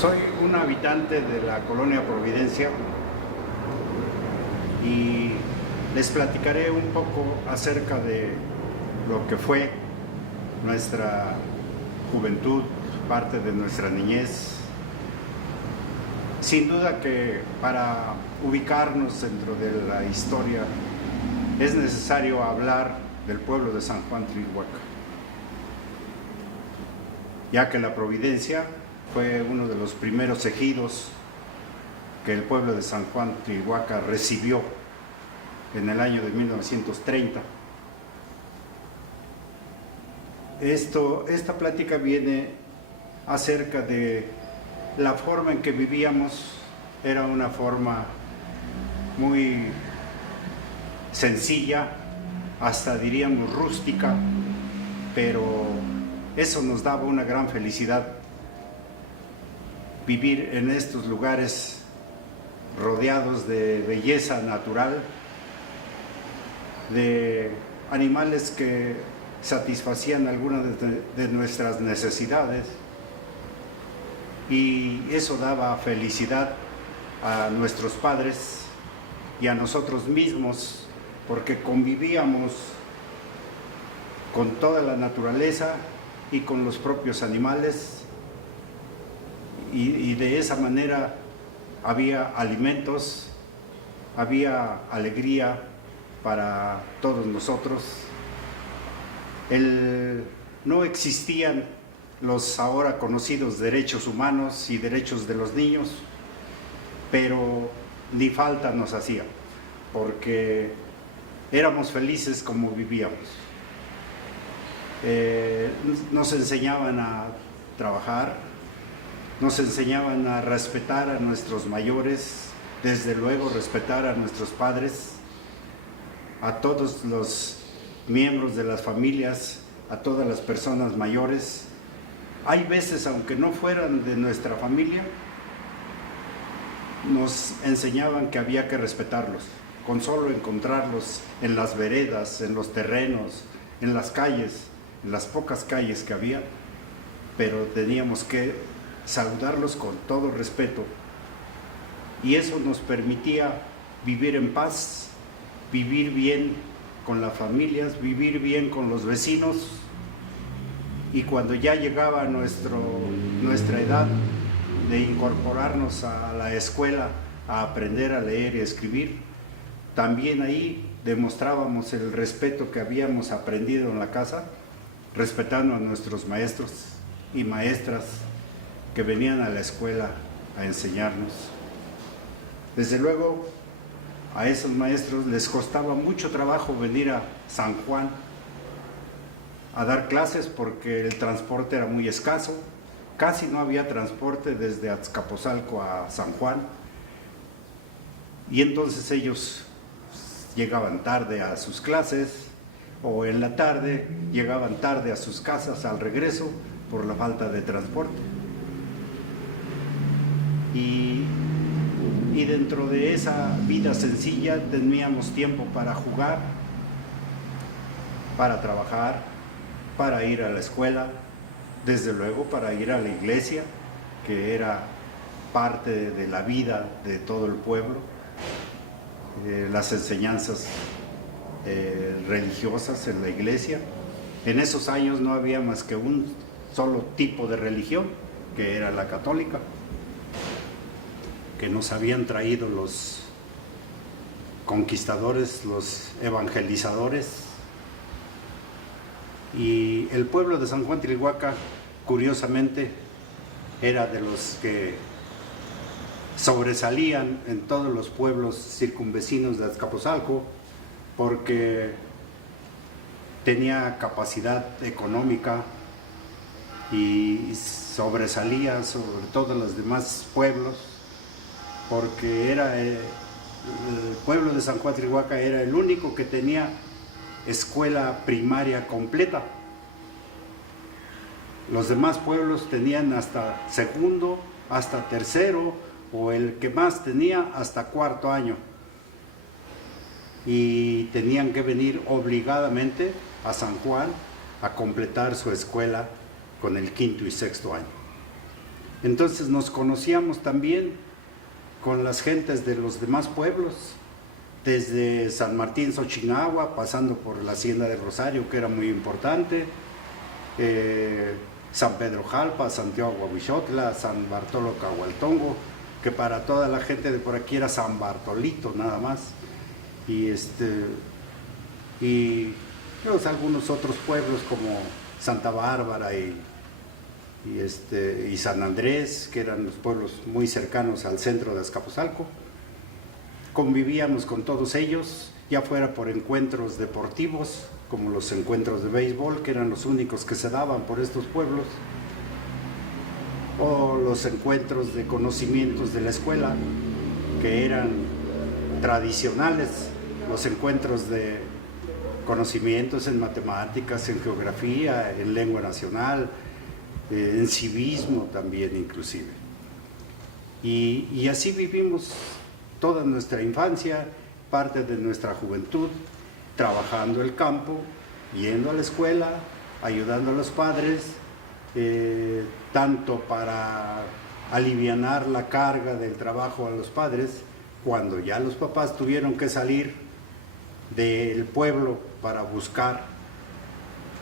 Soy un habitante de la colonia Providencia y les platicaré un poco acerca de lo que fue nuestra juventud, parte de nuestra niñez. Sin duda que para ubicarnos dentro de la historia es necesario hablar del pueblo de San Juan Tlihuaca, ya que la Providencia fue uno de los primeros ejidos que el pueblo de San Juan Tlihuaca recibió en el año de 1930. Esta plática viene acerca de la forma en que vivíamos. Era una forma muy sencilla, hasta diríamos rústica, pero eso nos daba una gran felicidad. Vivir en estos lugares rodeados de belleza natural, de animales que satisfacían algunas de nuestras necesidades, y eso daba felicidad a nuestros padres y a nosotros mismos, porque convivíamos con toda la naturaleza y con los propios animales, y de esa manera había alimentos, había alegría para todos nosotros. No existían los ahora conocidos derechos humanos y derechos de los niños, pero ni falta nos hacía, porque éramos felices como vivíamos. Nos enseñaban a trabajar, nos enseñaban a respetar a nuestros mayores, desde luego respetar a nuestros padres, a todos los miembros de las familias, a todas las personas mayores. Hay veces, aunque no fueran de nuestra familia, nos enseñaban que había que respetarlos, con solo encontrarlos en las veredas, en los terrenos, en las calles, en las pocas calles que había, pero teníamos que saludarlos con todo respeto, y eso nos permitía vivir en paz, vivir bien con las familias, vivir bien con los vecinos. Y cuando ya llegaba nuestra edad de incorporarnos a la escuela, a aprender a leer y escribir, también ahí demostrábamos el respeto que habíamos aprendido en la casa, respetando a nuestros maestros y maestras que venían a la escuela a enseñarnos. Desde luego, a esos maestros les costaba mucho trabajo venir a San Juan a dar clases, porque el transporte era muy escaso. Casi no había transporte desde Azcapotzalco a San Juan, y entonces ellos llegaban tarde a sus clases, o en la tarde llegaban tarde a sus casas al regreso por la falta de transporte. Y dentro de esa vida sencilla teníamos tiempo para jugar, para trabajar, para ir a la escuela, desde luego para ir a la iglesia, que era parte de la vida de todo el pueblo. Las enseñanzas religiosas en la iglesia. En esos años no había más que un solo tipo de religión, que era la católica, que nos habían traído los conquistadores, los evangelizadores. Y el pueblo de San Juan Tlihuaca, curiosamente, era de los que sobresalían en todos los pueblos circunvecinos de Azcapotzalco, porque tenía capacidad económica y sobresalía sobre todos los demás pueblos, porque el pueblo de San Juan Tlihuaca era el único que tenía escuela primaria completa. Los demás pueblos tenían hasta segundo, hasta tercero, o el que más tenía hasta cuarto año, y tenían que venir obligadamente a San Juan a completar su escuela con el quinto y sexto año. Entonces nos conocíamos también con las gentes de los demás pueblos, desde San Martín Xochingahua, pasando por la Hacienda del Rosario, que era muy importante, San Pedro Jalpa, Santiago Huixotla, San Bartolo Cahualtongo, que para toda la gente de por aquí era San Bartolito nada más, y pues, algunos otros pueblos como Santa Bárbara y San Andrés, que eran los pueblos muy cercanos al centro de Azcapotzalco. Convivíamos con todos ellos, ya fuera por encuentros deportivos, como los encuentros de béisbol, que eran los únicos que se daban por estos pueblos, o los encuentros de conocimientos de la escuela, que eran tradicionales, los encuentros de conocimientos en matemáticas, en geografía, en lengua nacional, en civismo también inclusive. Y así vivimos toda nuestra infancia, parte de nuestra juventud, trabajando el campo, yendo a la escuela, ayudando a los padres, tanto para alivianar la carga del trabajo a los padres, cuando ya los papás tuvieron que salir del pueblo para buscar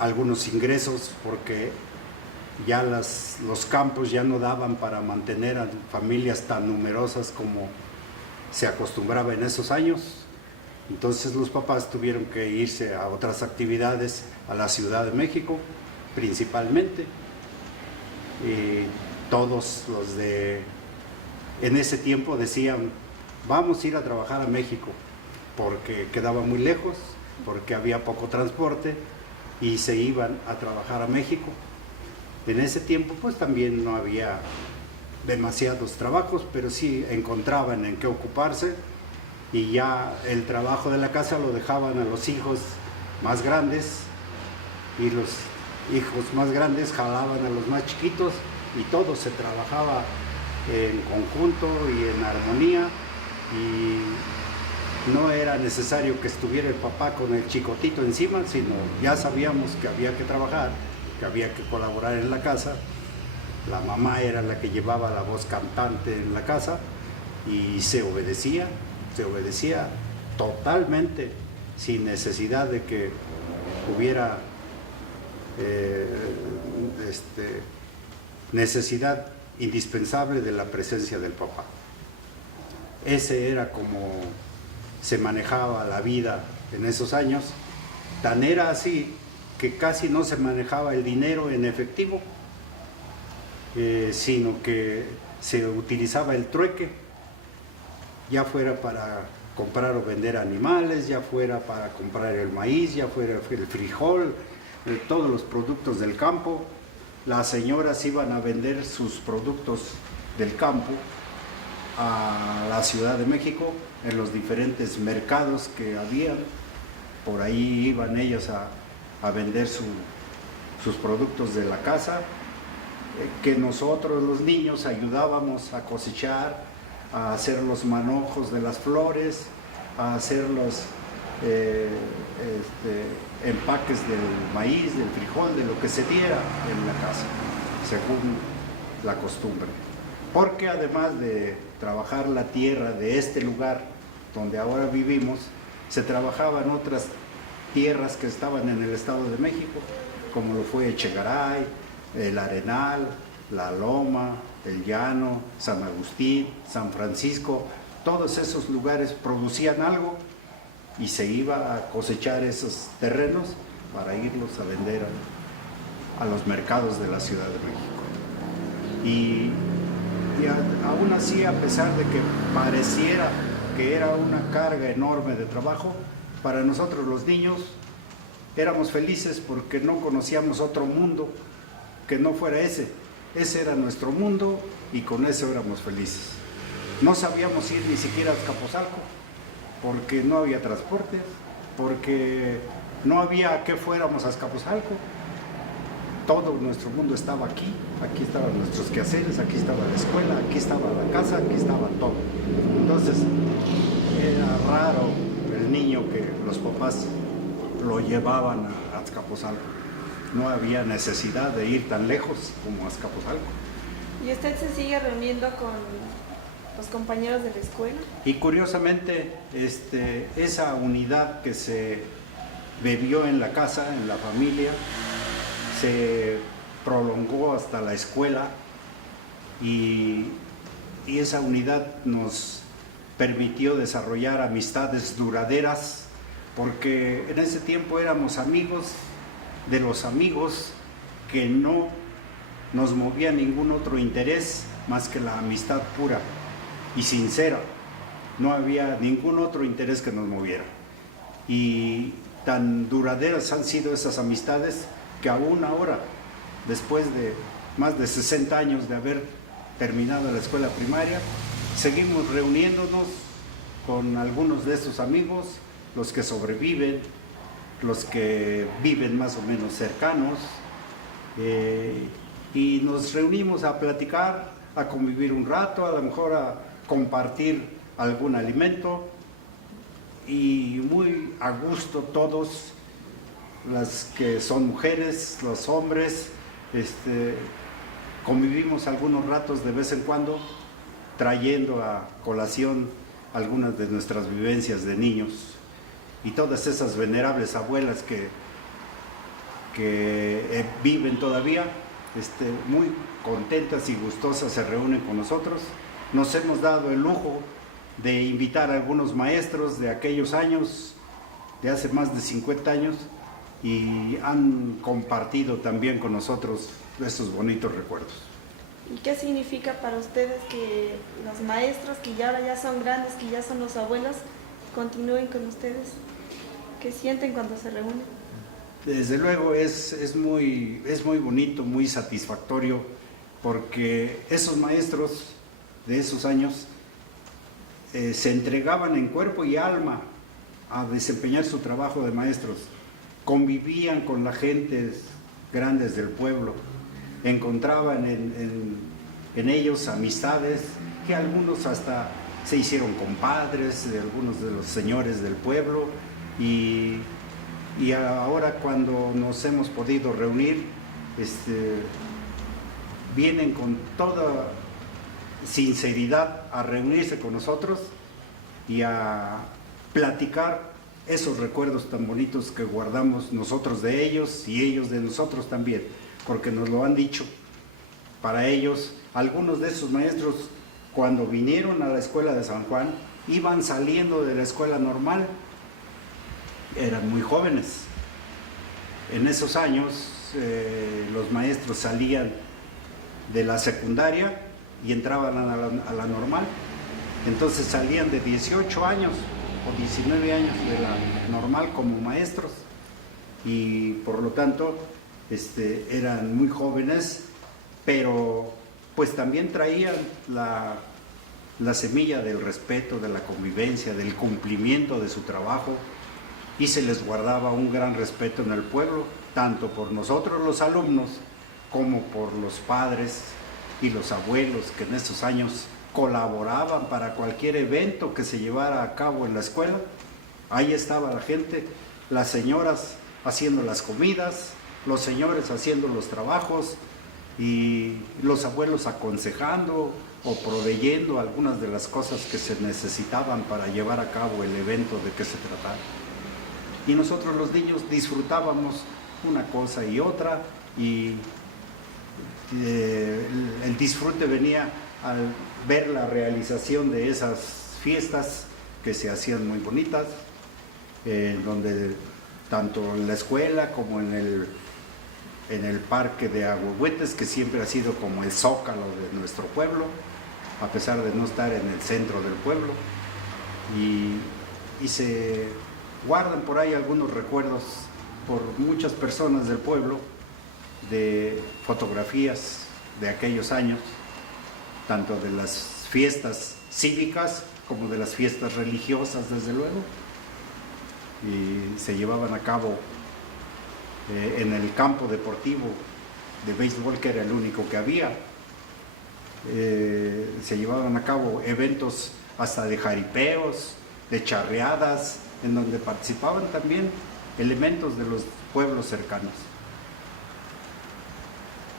algunos ingresos, porque ya los campos ya no daban para mantener a familias tan numerosas como se acostumbraba en esos años. Entonces los papás tuvieron que irse a otras actividades, a la Ciudad de México principalmente. Todos los en ese tiempo decían, vamos a ir a trabajar a México, porque quedaba muy lejos, porque había poco transporte, y se iban a trabajar a México. En ese tiempo pues también no había demasiados trabajos, pero sí encontraban en qué ocuparse, y ya el trabajo de la casa lo dejaban a los hijos más grandes, y los hijos más grandes jalaban a los más chiquitos, y todo se trabajaba en conjunto y en armonía, y no era necesario que estuviera el papá con el chicotito encima, sino ya sabíamos que había que trabajar, que había que colaborar en la casa. La mamá era la que llevaba la voz cantante en la casa, y se obedecía totalmente, sin necesidad de que hubiera necesidad indispensable de la presencia del papá. Ese era como se manejaba la vida en esos años. Tan era así que casi no se manejaba el dinero en efectivo, sino que se utilizaba el trueque, ya fuera para comprar o vender animales, ya fuera para comprar el maíz, ya fuera el frijol, todos los productos del campo. Las señoras iban a vender sus productos del campo a la Ciudad de México, en los diferentes mercados que había. Por ahí iban ellos a vender sus productos de la casa, que nosotros los niños ayudábamos a cosechar, a hacer los manojos de las flores, a hacer los empaques del maíz, del frijol, de lo que se diera en la casa, según la costumbre. Porque además de trabajar la tierra de este lugar donde ahora vivimos, se trabajaban otras tierras que estaban en el Estado de México, como lo fue Echegaray, el Arenal, la Loma, el Llano, San Agustín, San Francisco. Todos esos lugares producían algo y se iba a cosechar esos terrenos para irlos a vender a los mercados de la Ciudad de México. Y aún así, a pesar de que pareciera que era una carga enorme de trabajo, para nosotros los niños éramos felices porque no conocíamos otro mundo que no fuera ese. Ese era nuestro mundo y con eso éramos felices. No sabíamos ir ni siquiera a Azcapotzalco porque no había transporte, porque no había a qué fuéramos a Azcapotzalco. Todo nuestro mundo estaba aquí, aquí estaban nuestros quehaceres, aquí estaba la escuela, aquí estaba la casa, aquí estaba todo. Entonces era raro el niño que los papás lo llevaban a Azcapotzalco. No había necesidad de ir tan lejos como a Azcapotzalco. ¿Y usted se sigue reuniendo con los compañeros de la escuela? Y curiosamente, esa unidad que se vivió en la casa, en la familia, se prolongó hasta la escuela y esa unidad nos permitió desarrollar amistades duraderas, porque en ese tiempo éramos amigos de los amigos, que no nos movía ningún otro interés más que la amistad pura y sincera. No había ningún otro interés que nos moviera. Y tan duraderas han sido esas amistades que aún ahora, después de más de 60 años de haber terminado la escuela primaria, seguimos reuniéndonos con algunos de esos amigos, los que sobreviven, los que viven más o menos cercanos, y nos reunimos a platicar, a convivir un rato, a lo mejor a compartir algún alimento, y muy a gusto todos, las que son mujeres, los hombres, convivimos algunos ratos de vez en cuando, trayendo a colación algunas de nuestras vivencias de niños, y todas esas venerables abuelas que viven todavía, muy contentas y gustosas, se reúnen con nosotros. Nos hemos dado el lujo de invitar a algunos maestros de aquellos años, de hace más de 50 años, y han compartido también con nosotros estos bonitos recuerdos. ¿Y qué significa para ustedes que los maestros, que ya ahora ya son grandes, que ya son los abuelos, continúen con ustedes? ¿Qué sienten cuando se reúnen? Desde luego es muy bonito, muy satisfactorio, porque esos maestros de esos años se entregaban en cuerpo y alma a desempeñar su trabajo de maestros. Convivían con las gentes grandes del pueblo, encontraban en ellos amistades, que algunos hasta se hicieron compadres de algunos de los señores del pueblo, y ahora cuando nos hemos podido reunir, vienen con toda sinceridad a reunirse con nosotros y a platicar esos recuerdos tan bonitos que guardamos nosotros de ellos y ellos de nosotros también, porque nos lo han dicho. Para ellos, algunos de esos maestros, cuando vinieron a la escuela de San Juan, iban saliendo de la escuela normal, eran muy jóvenes. En esos años los maestros salían de la secundaria y entraban a la normal, entonces salían de 18 años o 19 años de la normal como maestros, y por lo tanto eran muy jóvenes, pero pues también traían la semilla del respeto, de la convivencia, del cumplimiento de su trabajo, y se les guardaba un gran respeto en el pueblo, tanto por nosotros los alumnos como por los padres y los abuelos que en esos años colaboraban para cualquier evento que se llevara a cabo en la escuela. Ahí estaba la gente, las señoras haciendo las comidas, los señores haciendo los trabajos y los abuelos aconsejando o proveyendo algunas de las cosas que se necesitaban para llevar a cabo el evento de que se tratara. Y nosotros los niños disfrutábamos una cosa y otra, y el disfrute venía al ver la realización de esas fiestas que se hacían muy bonitas, donde tanto en la escuela como en el parque de Ahuehuetes, que siempre ha sido como el zócalo de nuestro pueblo, a pesar de no estar en el centro del pueblo, y se guardan por ahí algunos recuerdos por muchas personas del pueblo, de fotografías de aquellos años, tanto de las fiestas cívicas como de las fiestas religiosas, desde luego, y se llevaban a cabo en el campo deportivo de béisbol, que era el único que había. Se llevaban a cabo eventos hasta de jaripeos, de charreadas, en donde participaban también elementos de los pueblos cercanos.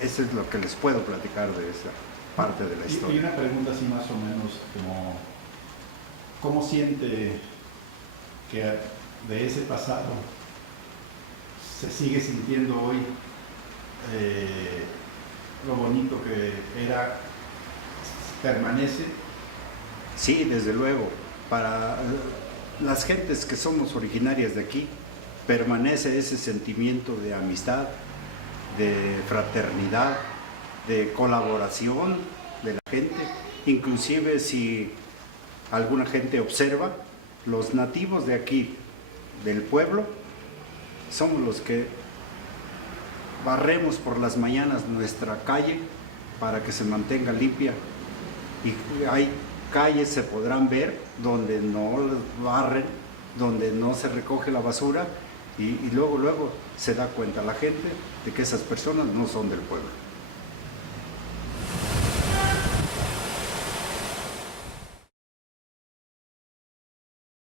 Eso es lo que les puedo platicar de esa parte de la Y historia. una pregunta así más o menos como, ¿cómo siente que de ese pasado se sigue sintiendo hoy lo bonito que era, permanece? Sí, desde luego. Para las gentes que somos originarias de aquí, permanece ese sentimiento de amistad, de fraternidad, de colaboración de la gente. Inclusive si alguna gente observa, los nativos de aquí, del pueblo, somos los que barremos por las mañanas nuestra calle para que se mantenga limpia. Y hay calles, se podrán ver, donde no barren, donde no se recoge la basura y luego se da cuenta la gente de que esas personas no son del pueblo.